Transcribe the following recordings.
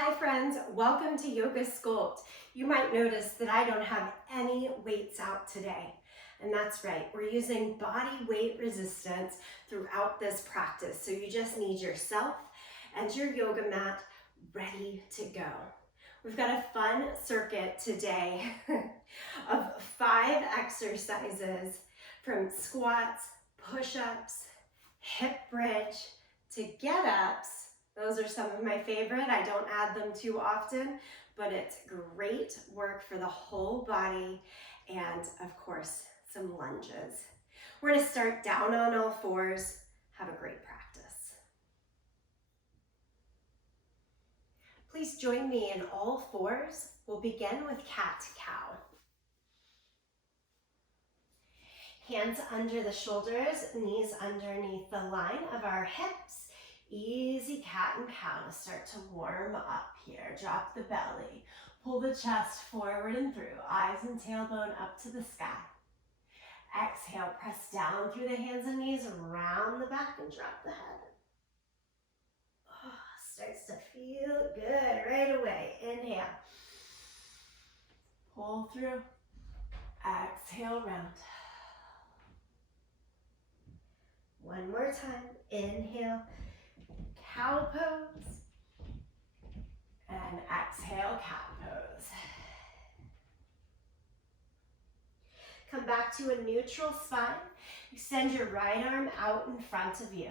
Hi friends, welcome to Yoga Sculpt. You might notice that I don't have any weights out today. And that's right, we're using body weight resistance throughout this practice. So you just need yourself and your yoga mat ready to go. We've got a fun circuit today of 5 exercises from squats, push-ups, hip bridge, to get-ups. Those are some of my favorite. I don't add them too often, but it's great work for the whole body and, of course, some lunges. We're going to start down on all fours. Have a great practice. Please join me in all fours. We'll begin with cat-cow. Hands under the shoulders, knees underneath the line of our hips. Easy cat and cow to start to warm up here. Drop the belly. Pull the chest forward and through. Eyes and tailbone up to the sky. Exhale, press down through the hands and knees, around the back and drop the head. Oh, starts to feel good right away. Inhale. Pull through. Exhale, round. One more time. Inhale. Cow pose, and exhale, cat pose. Come back to a neutral spine. Extend your right arm out in front of you.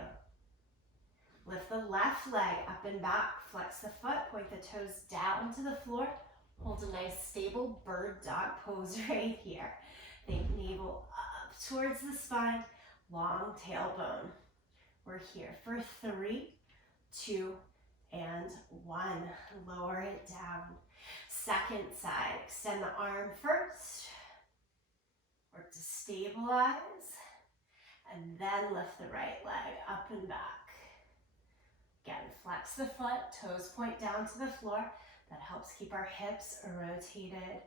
Lift the left leg up and back. Flex the foot, point the toes down to the floor. Hold a nice stable bird dog pose right here. Think navel up towards the spine, long tailbone. We're here for 3, 2, and 1. Lower it down. Second side, extend the arm first. Work to stabilize. And then lift the right leg up and back. Again, flex the foot, toes point down to the floor. That helps keep our hips rotated.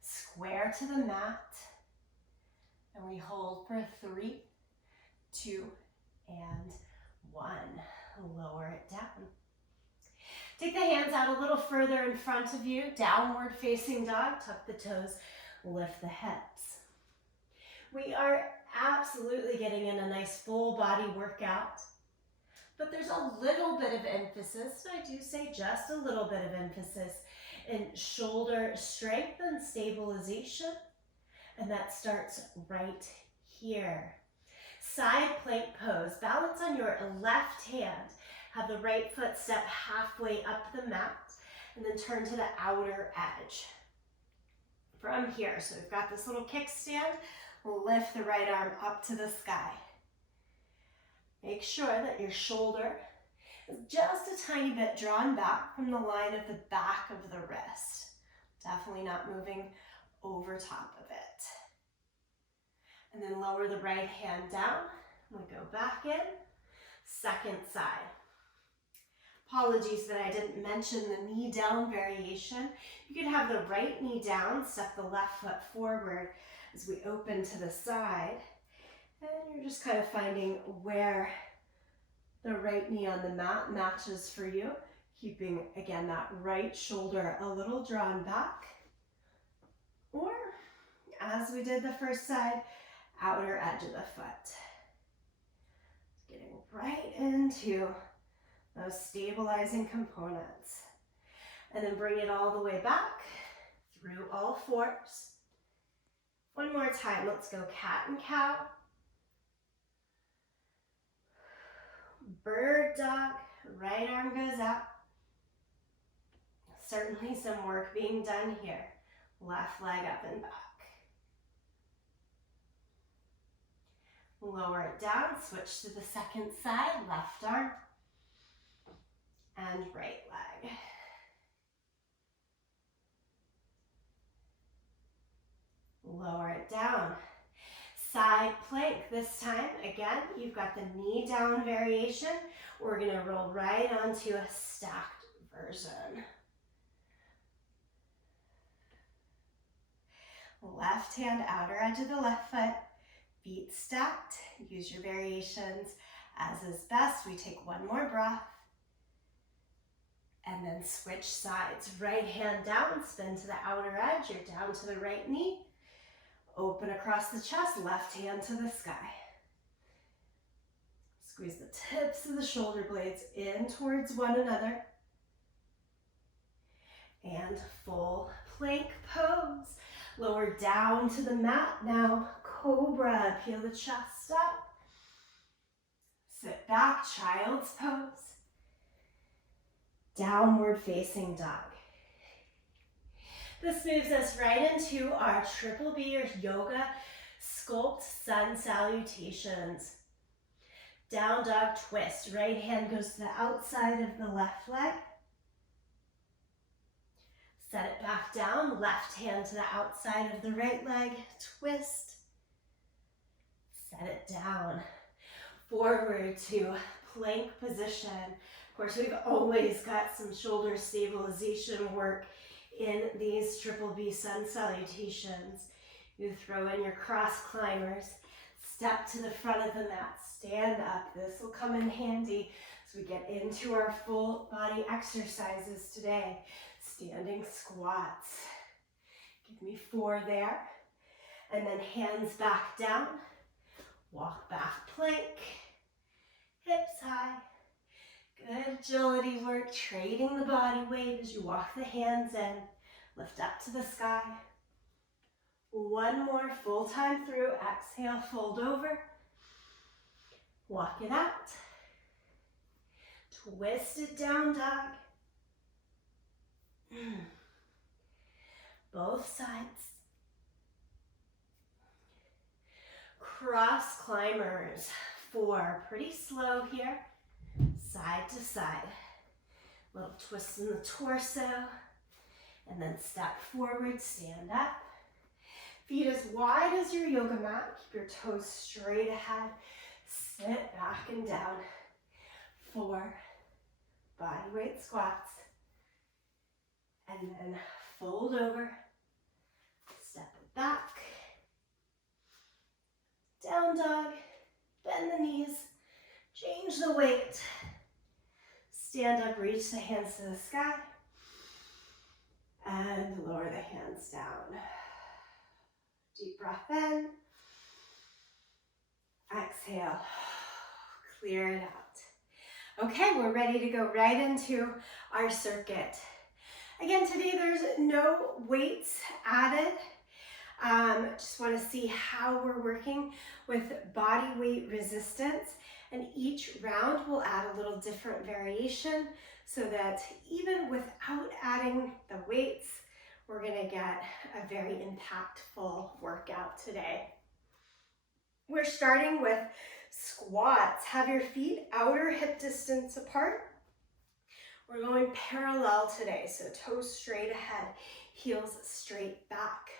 Square to the mat. And we hold for 3, 2, and 1. Lower it down. Take the hands out a little further in front of you. Downward facing dog. Tuck the toes. Lift the hips. We are absolutely getting in a nice full body workout. But there's a little bit of emphasis, and I do say just a little bit of emphasis, in shoulder strength and stabilization. And that starts right here. Side plank pose. Balance on your left hand. Have the right foot step halfway up the mat and then turn to the outer edge. From here, so we've got this little kickstand. We'll lift the right arm up to the sky. Make sure that your shoulder is just a tiny bit drawn back from the line of the back of the wrist. Definitely not moving over top of it. And then lower the right hand down. We'll go back in. Second side. Apologies that I didn't mention the knee down variation. You could have the right knee down, step the left foot forward as we open to the side. And you're just kind of finding where the right knee on the mat matches for you. Keeping, again, that right shoulder a little drawn back. Or, as we did the first side, outer edge of the foot. Getting right into those stabilizing components. And then bring it all the way back through all fours. One more time, let's go cat and cow. Bird dog, right arm goes up. Certainly some work being done here. Left leg up and back. Lower it down, switch to the second side, left arm and right leg. Lower it down. Side plank this time. Again, you've got the knee down variation. We're going to roll right onto a stacked version. Left hand outer edge of the left foot. Feet stacked. Use your variations as is best. We take one more breath. And then switch sides. Right hand down, spin to the outer edge. You're down to the right knee. Open across the chest, left hand to the sky. Squeeze the tips of the shoulder blades in towards one another. And full plank pose. Lower down to the mat now. Cobra, peel the chest up. Sit back, child's pose. Downward facing dog. This moves us right into our triple B or yoga sculpt sun salutations. Down dog twist. Right hand goes to the outside of the left leg. Set it back down. Left hand to the outside of the right leg. Twist. Set it down. Forward to plank position. Of course, we've always got some shoulder stabilization work in these triple B sun salutations. You throw in your cross climbers, step to the front of the mat, stand up. This will come in handy as we get into our full body exercises today. Standing squats. Give me 4 there. And then hands back down. Walk back plank. Hips high. Good agility work, trading the body weight as you walk the hands in. Lift up to the sky. One more full time through. Exhale, fold over. Walk it out. Twist it down dog. Both sides. Cross climbers. 4. Pretty slow here. Side to side. Little twist in the torso. And then step forward, stand up. Feet as wide as your yoga mat. Keep your toes straight ahead. Sit back and down. 4 body weight squats. And then fold over. Step it back. Down dog. Bend the knees. Change the weight. Stand up, reach the hands to the sky. And lower the hands down. Deep breath in. Exhale. Clear it out. Okay, we're ready to go right into our circuit. Again, today there's no weights added. Just want to see how we're working with body weight resistance. And each round will add a little different variation so that even without adding the weights, we're going to get a very impactful workout today. We're starting with squats. Have your feet outer hip distance apart. We're going parallel today, so toes straight ahead, heels straight back.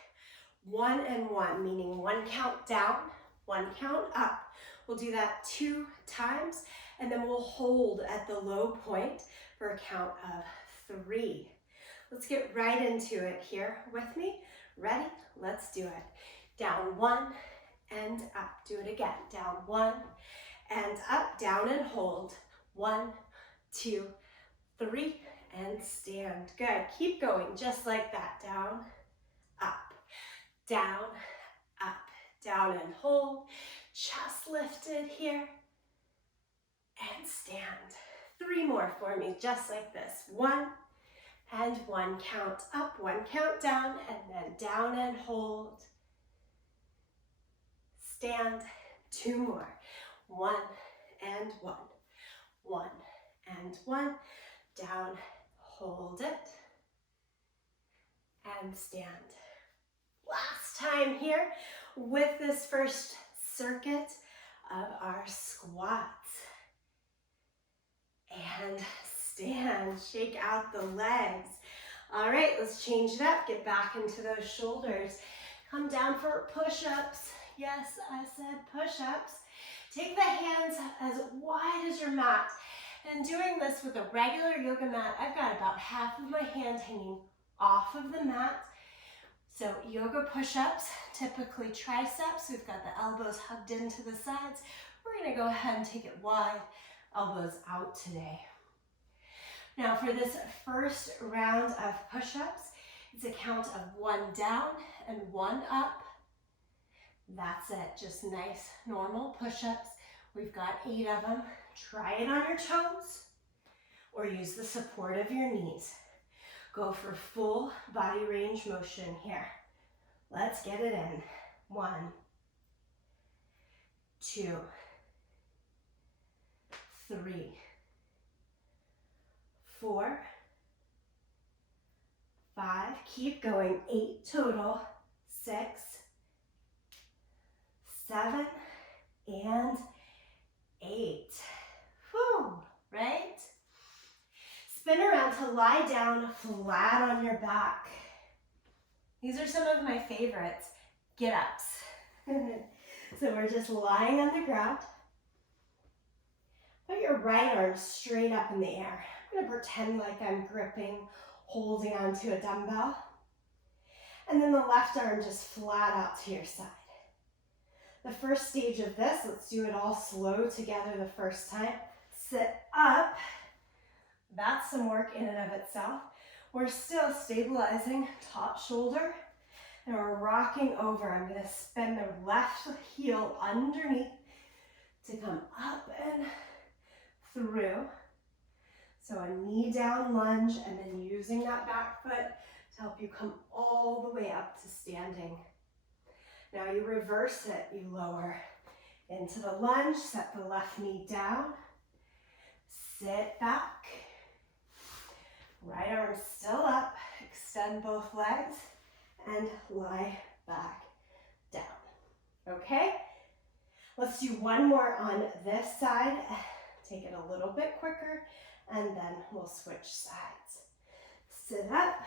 1 and 1, meaning 1 count down, 1 count up. We'll do that 2 times, and then we'll hold at the low point for a count of 3. Let's get right into it here with me. Ready? Let's do it. Down 1 and up. Do it again. Down 1 and up. Down and hold. 1, 2, 3, and stand. Good. Keep going just like that. Down, up, down, up, down and hold. Chest lifted here. And stand. 3 more for me, just like this. 1 and 1. Count up, 1 count down, and then down and hold. Stand. 2 more. 1 and 1. 1 and 1. Down, hold it, and stand. Last time here with this first circuit of our squats. And stand, shake out the legs. All right, let's change it up. Get back into those shoulders. Come down for push-ups. Yes, I said push-ups. Take the hands as wide as your mat. And doing this with a regular yoga mat, I've got about half of my hand hanging off of the mat. So yoga push-ups, typically triceps. We've got the elbows hugged into the sides. We're going to go ahead and take it wide, elbows out today. Now for this first round of push-ups, it's a count of 1 down and 1 up. That's it, just nice, normal push-ups. We've got 8 of them. Try it on your toes or use the support of your knees. Go for full body range motion here. Let's get it in. 1, 2, 3, 4, 5, keep going, 8 total, 6, 7, and 8. Whew, right? Spin around to lie down flat on your back. These are some of my favorites. Get-ups. So we're just lying on the ground. Put your right arm straight up in the air. I'm going to pretend like I'm gripping, holding onto a dumbbell. And then the left arm just flat out to your side. The first stage of this, let's do it all slow together the first time. Sit up. That's some work in and of itself. We're still stabilizing top shoulder. And we're rocking over. I'm going to spin the left heel underneath to come up and through. So a knee down lunge and then using that back foot to help you come all the way up to standing. Now you reverse it, you lower into the lunge, set the left knee down, sit back, right arm still up, extend both legs, and lie back down. Okay? Let's do one more on this side. Take it a little bit quicker, and then we'll switch sides. Sit up,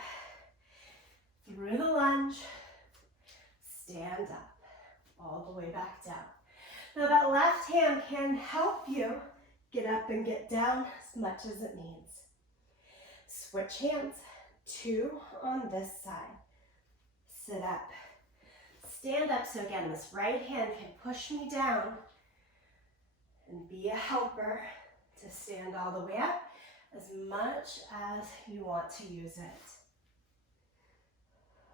through the lunge, stand up, all the way back down. Now that left hand can help you get up and get down as much as it needs. Switch hands, 2 on this side. Sit up, stand up. So again, this right hand can push me down and be a helper to stand all the way up as much as you want to use it.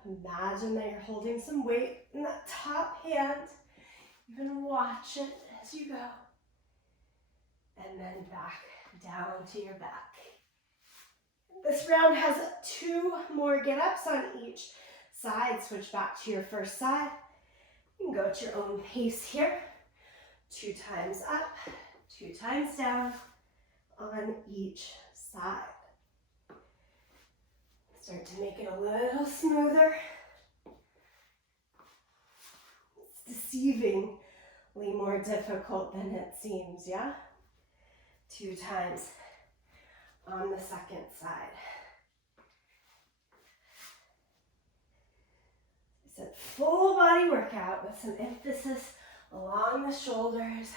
Imagine that you're holding some weight in that top hand. You can watch it as you go. And then back down to your back. This round has 2 more get-ups on each side. Switch back to your first side. You can go at your own pace here. 2 times up, 2 times down on each side. Start to make it a little smoother. It's deceivingly more difficult than it seems, yeah? 2 times on the second side. It's a full body workout with some emphasis along the shoulders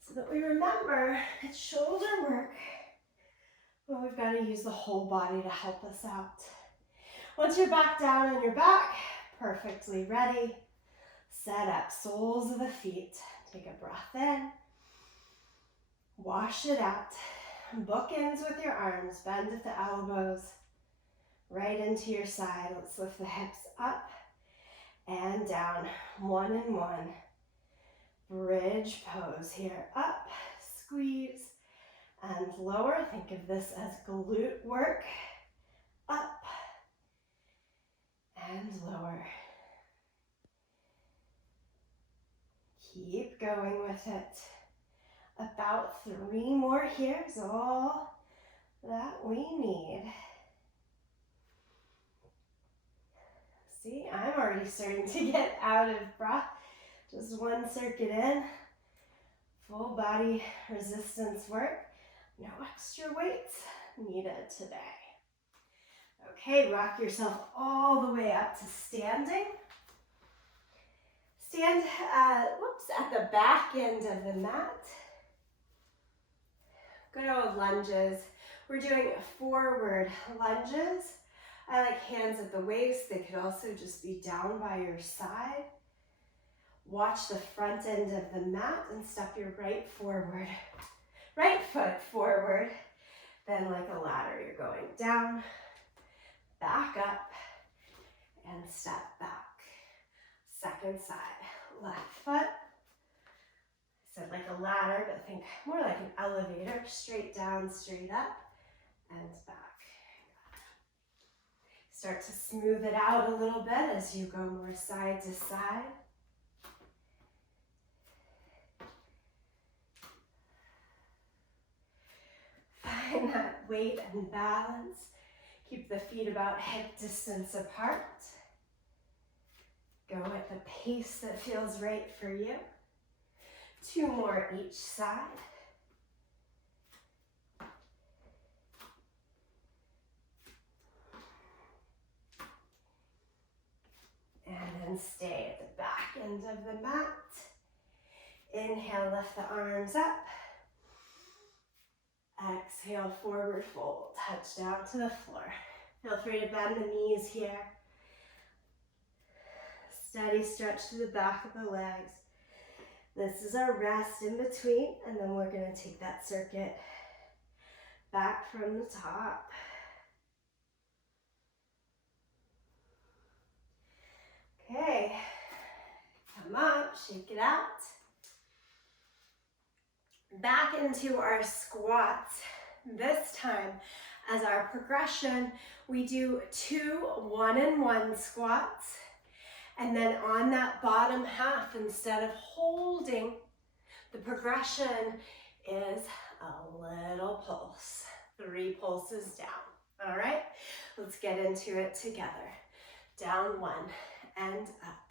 so that we remember it's shoulder work, but we've got to use the whole body to help us out. Once you're back down on your back, perfectly ready, set up, soles of the feet. Take a breath in, wash it out, bookends with your arms, bend at the elbows, right into your side. Let's lift the hips up and down, 1 and 1. Bridge pose here, up, squeeze, and lower. Think of this as glute work, up, and lower. Keep going with it. About 3 more here is all that we need. See, I'm already starting to get out of breath. Just 1 circuit in. Full body resistance work. No extra weights needed today. Okay, rock yourself all the way up to standing. Stand at the back end of the mat. Good old lunges. We're doing forward lunges. I like hands at the waist. They could also just be down by your side. Watch the front end of the mat and step your right foot forward. Then like a ladder, you're going down, back up, and step back. Second side, left foot. I said like a ladder, but think more like an elevator, straight down, straight up, and back. Start to smooth it out a little bit as you go more side to side. Find that weight and balance. Keep the feet about hip distance apart. Go at the pace that feels right for you. 2 more each side. And then stay at the back end of the mat. Inhale, lift the arms up. Exhale, forward fold, touch down to the floor. Feel free to bend the knees here. Steady stretch to the back of the legs. This is our rest in between, and then we're going to take that circuit back from the top. Okay, come up, shake it out. Back into our squats. This time, as our progression, we do 2 one-and-one squats. And then on that bottom half, instead of holding, the progression is a little pulse. 3 pulses down. All right, let's get into it together. Down 1 and up,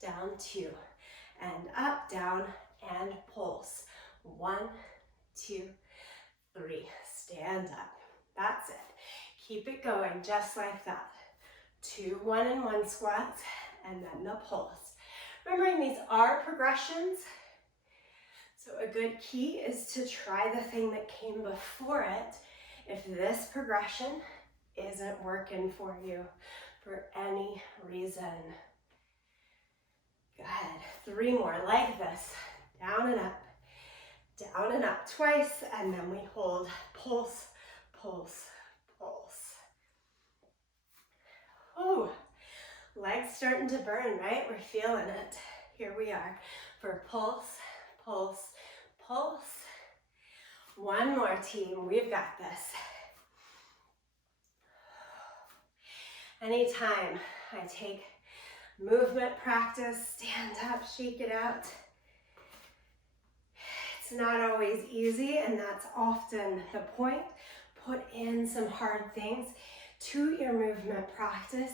down 2 and up, down and pulse. 1, 2, 3. Stand up. That's it. Keep it going just like that. 2 one-and-one squats and then the pulse. Remembering these are progressions, so a good key is to try the thing that came before it if this progression isn't working for you for any reason. Good. 3 more like this. Down and up twice, and then we hold. Pulse, pulse, pulse. Oh, legs starting to burn, right? We're feeling it. Here we are for pulse, pulse, pulse. 1 more, team. We've got this. Anytime I take movement practice, stand up, shake it out. It's not always easy, and that's often the point. Put in some hard things to your movement practice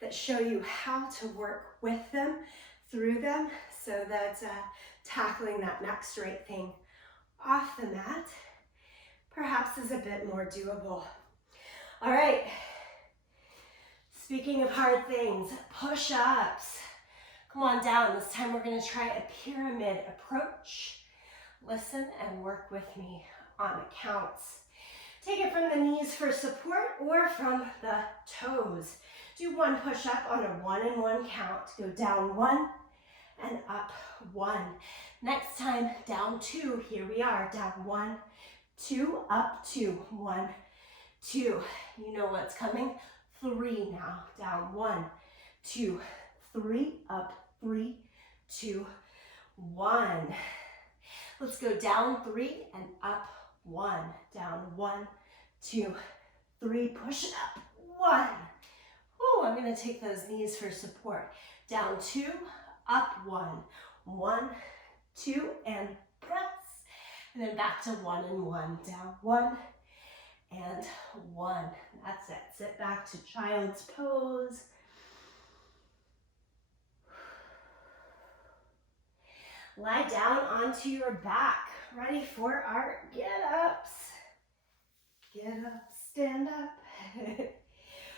that show you how to work with them, through them, so that tackling that next right thing off the mat perhaps is a bit more doable. All right, speaking of hard things, push-ups. Come on down. This time we're going to try a pyramid approach. Listen and work with me on the counts. Take it from the knees for support or from the toes. Do 1 push-up on a one-and-one count. Go down 1 and up 1. Next time, down 2. Here we are, down 1, 2, up 2, 1, 2. You know what's coming. 3 now, down 1, 2, 3, up 3, 2, 1. Let's go down 3 and up 1, down 1, 2, 3, push it up, 1. Oh, I'm going to take those knees for support. Down 2, up 1, 1, 2, and press. And then back to 1 and 1, down 1 and 1. That's it. Sit back to child's pose. Lie down onto your back. Ready for our get-ups. Get up, stand up.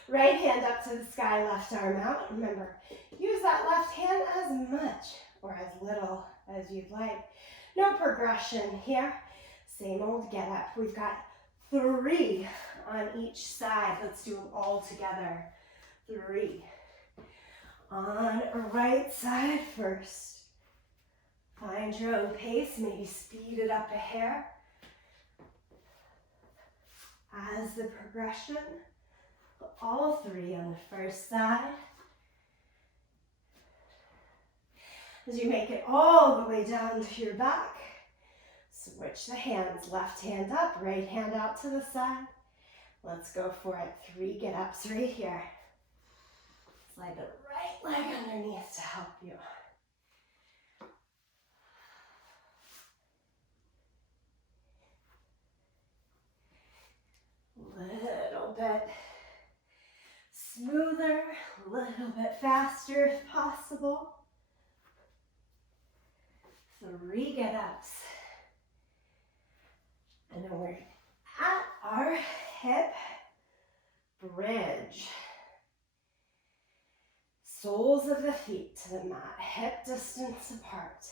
Right hand up to the sky, left arm out. Remember, use that left hand as much or as little as you'd like. No progression here. Same old get up. We've got 3 on each side. Let's do them all together. 3. On right side first. Find your own pace, maybe speed it up a hair. as the progression. All three on the first side. As you make it all the way down to your back, switch the hands. Left hand up, right hand out to the side. Let's go for it. 3 get-ups right here. Slide the right leg underneath to help you. Little bit smoother, a little bit faster if possible. 3 get-ups. And then we're at our hip bridge. Soles of the feet to the mat, hip distance apart.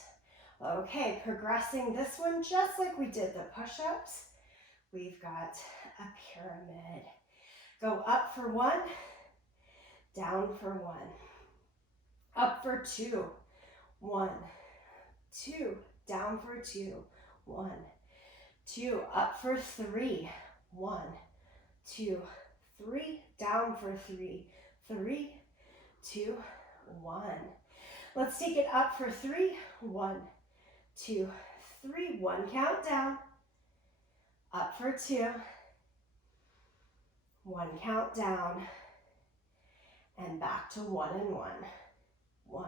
Okay, progressing this one just like we did the push-ups. We've got a pyramid. Go up for 1, down for 1. Up for 2, 1, 2, down for 2, 1, 2, up for 3, 1, 2, 3, down for 3, 3, 2, 1. Let's take it up for 3, 1, 2, 3, 1 count down. Up for 2, 1 count down, and back to 1 and 1. 1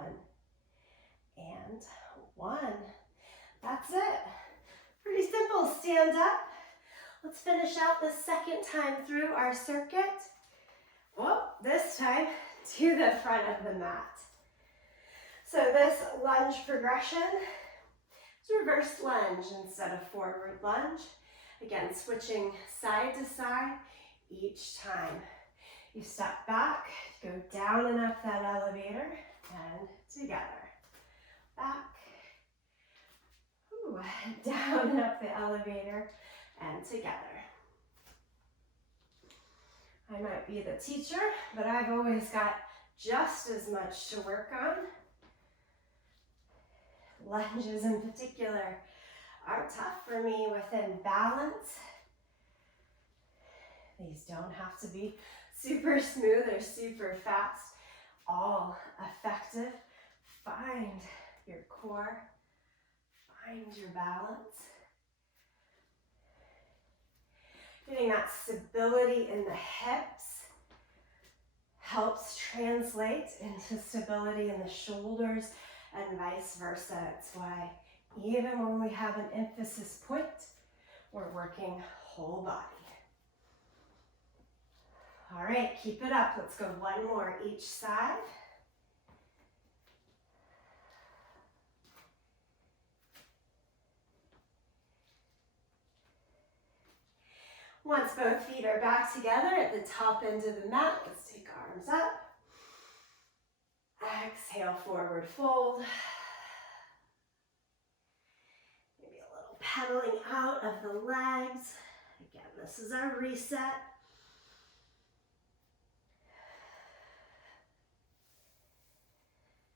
and 1. That's it. Pretty simple. Stand up. Let's finish out the second time through our circuit. Oh, this time to the front of the mat. So this lunge progression is reverse lunge instead of forward lunge. Again, switching side to side each time. You step back, go down and up that elevator, and together. Back, ooh, down and up the elevator, and together. I might be the teacher, but I've always got just as much to work on. Lunges in particular are tough for me within balance. These don't have to be super smooth or super fast. All effective. Find your core. Find your balance. Getting that stability in the hips helps translate into stability in the shoulders and vice versa. It's why even when we have an emphasis point, we're working whole body. All right, keep it up. Let's go 1 more each side. Once both feet are back together at the top end of the mat, let's take arms up. Exhale, forward fold. Maybe a little pedaling out of the legs. Again, this is our reset.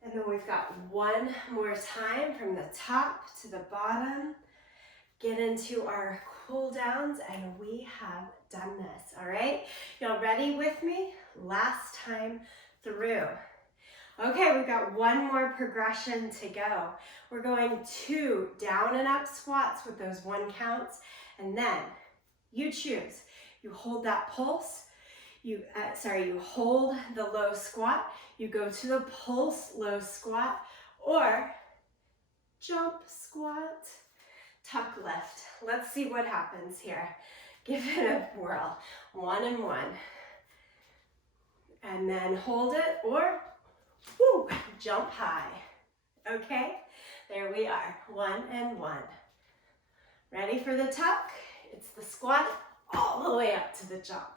And then we've got 1 more time from the top to the bottom. Get into our cool downs, and we have done this, all right? Y'all ready with me? Last time through. Okay, we've got 1 more progression to go. We're going 2 down and up squats with those 1 counts, and then you choose. You hold that pulse. You hold the low squat. You go to the pulse low squat, or jump squat, tuck lift. Let's see what happens here. Give it a whirl. 1 and 1. And then hold it, or woo, jump high. Okay, there we are. 1 and 1. Ready for the tuck? It's the squat all the way up to the jump.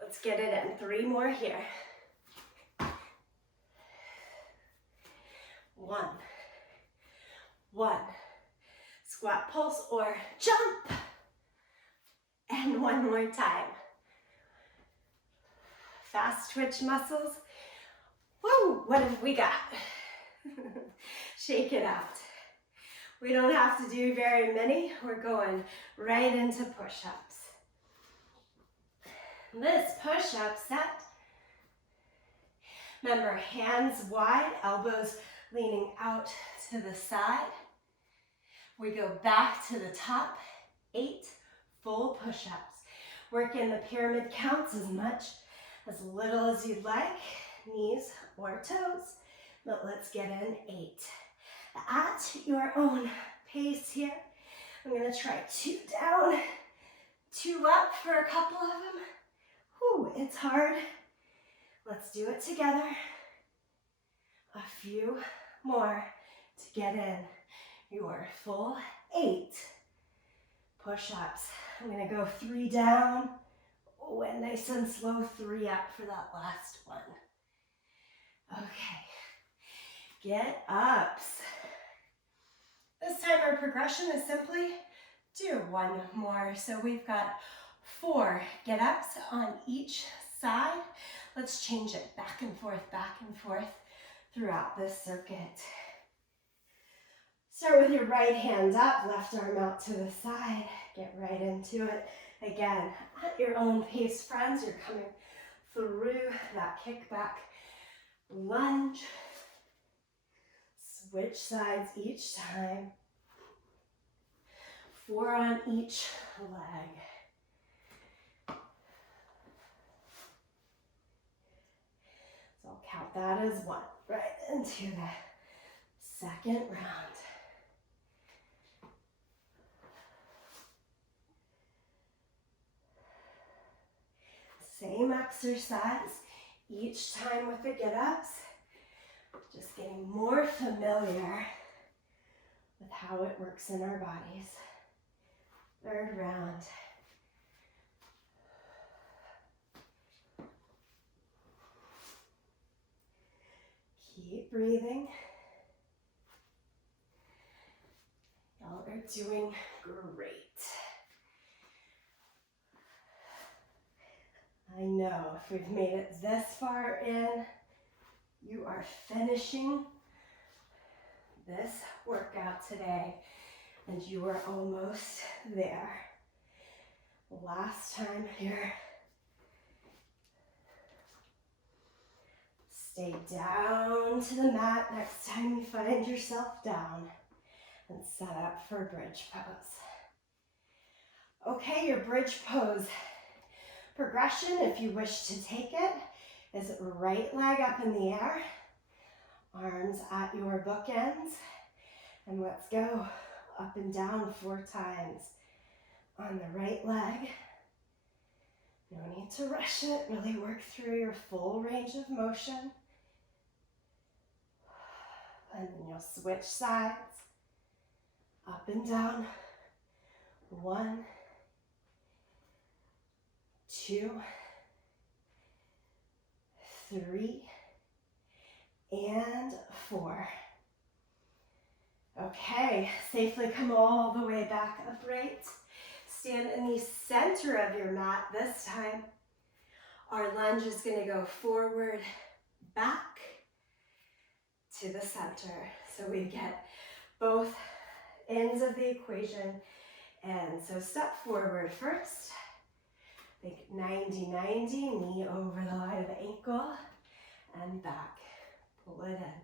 Let's get it in. 3 more here. 1, 1. Squat, pulse, or jump. And 1 more time. Fast twitch muscles. Woo, what have we got? Shake it out. We don't have to do very many. We're going right into push-ups. This push-up set. Remember, hands wide, elbows leaning out to the side. We go back to the top, 8 full push-ups. Work in the pyramid counts as much, as little as you'd like, knees or toes, but let's get in 8. At your own pace here, I'm gonna try 2 down, 2 up for a couple of them. Whew, it's hard. Let's do it together. A few more to get in your full 8 push-ups. I'm gonna go 3 down, and nice and slow, 3 up for that last one. Okay, get ups. This time our progression is simply do 1 more. So we've got 4 get ups on each side. Let's change it back and forth throughout this circuit. Start with your right hand up, left arm out to the side. Get right into it. Again, at your own pace, friends. You're coming through that kickback lunge. Switch sides each time. 4 on each leg. So I'll count that as 1, right into the second round. Same exercise each time with the get-ups. Just getting more familiar with how it works in our bodies. Third round. Keep breathing. Y'all are doing great. I know if we've made it this far in, you are finishing this workout today and you are almost there. Last time here. Stay down to the mat next time you find yourself down and set up for bridge pose. Okay, your bridge pose progression, if you wish to take it, is right leg up in the air, arms at your bookends, and let's go up and down 4 times on the right leg. No need to rush it, really work through your full range of motion. And then you'll switch sides, up and down, 1, 2, 3, and 4. Okay, safely come all the way back upright. Stand in the center of your mat this time. Our lunge is going to go forward, back to the center. So we get both ends of the equation. And so step forward first. Think 90-90, knee over the line of the ankle, and back. Pull it in.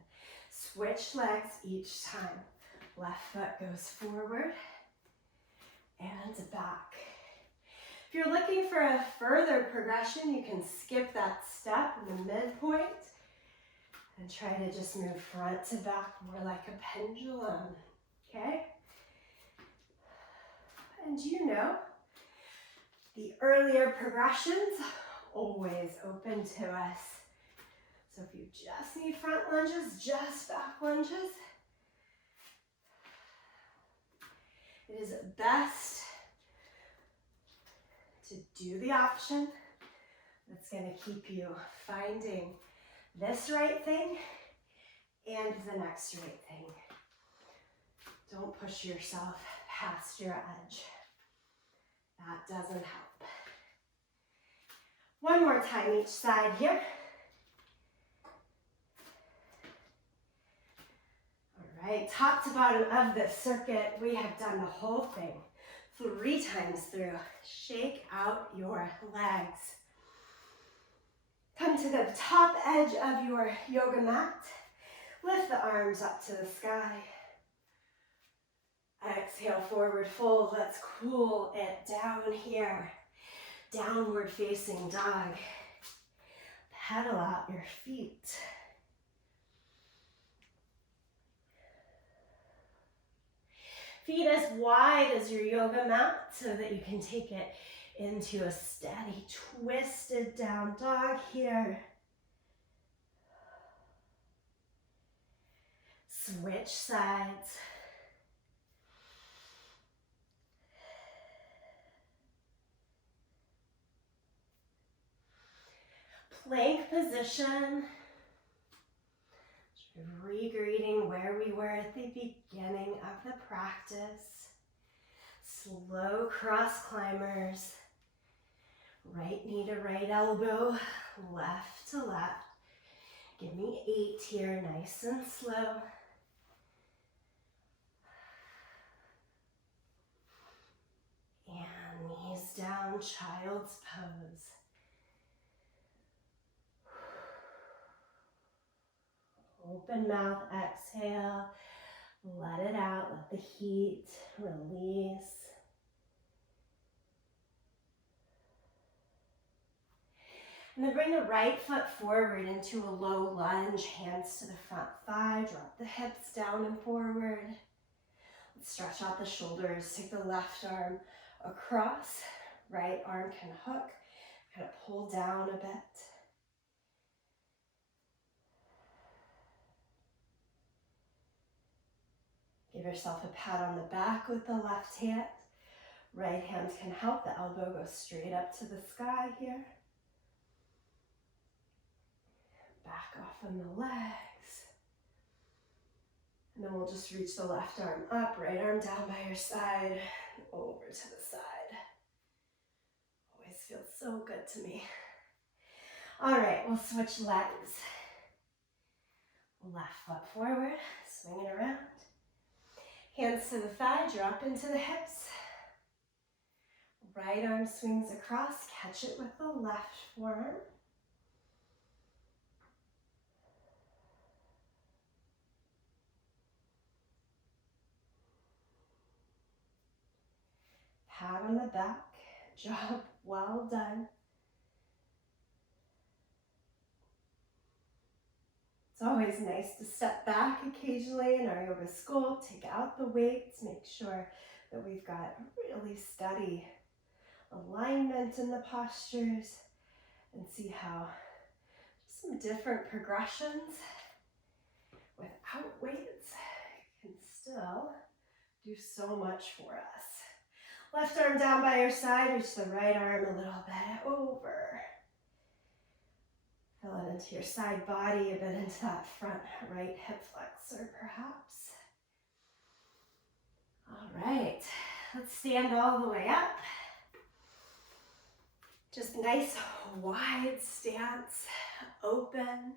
Switch legs each time. Left foot goes forward and back. If you're looking for a further progression, you can skip that step in the midpoint and try to just move front to back more like a pendulum, okay? And you know, the earlier progressions always open to us. So if you just need front lunges, just back lunges, it is best to do the option that's going to keep you finding this right thing and the next right thing. Don't push yourself past your edge. That doesn't help. One more time each side here. All right, top to bottom of this circuit, we have done the whole thing 3 times through. Shake out your legs. Come to the top edge of your yoga mat. Lift the arms up to the sky. Exhale, forward fold. Let's cool it down here. Downward facing dog. Pedal out your feet. Feet as wide as your yoga mat so that you can take it into a steady, twisted down dog here. Switch sides. Plank position. Regreeting where we were at the beginning of the practice. Slow cross climbers. Right knee to right elbow, left to left. Give me 8 here, nice and slow. And knees down, child's pose. Open mouth, exhale. Let it out, let the heat release. And then bring the right foot forward into a low lunge, hands to the front thigh, drop the hips down and forward. Let's stretch out the shoulders, take the left arm across, right arm can hook, kind of pull down a bit. Give yourself a pat on the back with the left hand. Right hand can help, the elbow goes straight up to the sky here. Back off on the legs. And then we'll just reach the left arm up, right arm down by your side, over to the side. Always feels so good to me. All right, we'll switch legs. Left foot forward, swing it around. Hands to the thigh, drop into the hips. Right arm swings across, catch it with the left forearm. Pat on the back, job well done. It's always nice to step back occasionally in our yoga sculpt, take out the weights, make sure that we've got really steady alignment in the postures, and see how just some different progressions without weights can still do so much for us. Left arm down by your side, reach the right arm a little bit over. Feel it into your side body, a bit into that front right hip flexor perhaps. All right, let's stand all the way up. Just nice wide stance, open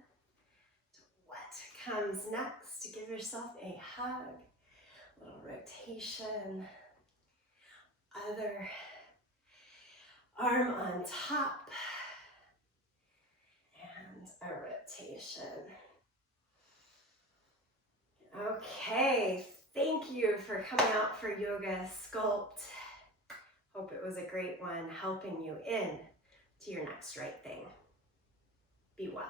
to what comes next. Give yourself a hug, a little rotation. Other arm on top. And a rotation. Okay, thank you for coming out for Yoga Sculpt. Hope it was a great one, helping you in to your next right thing. Be well.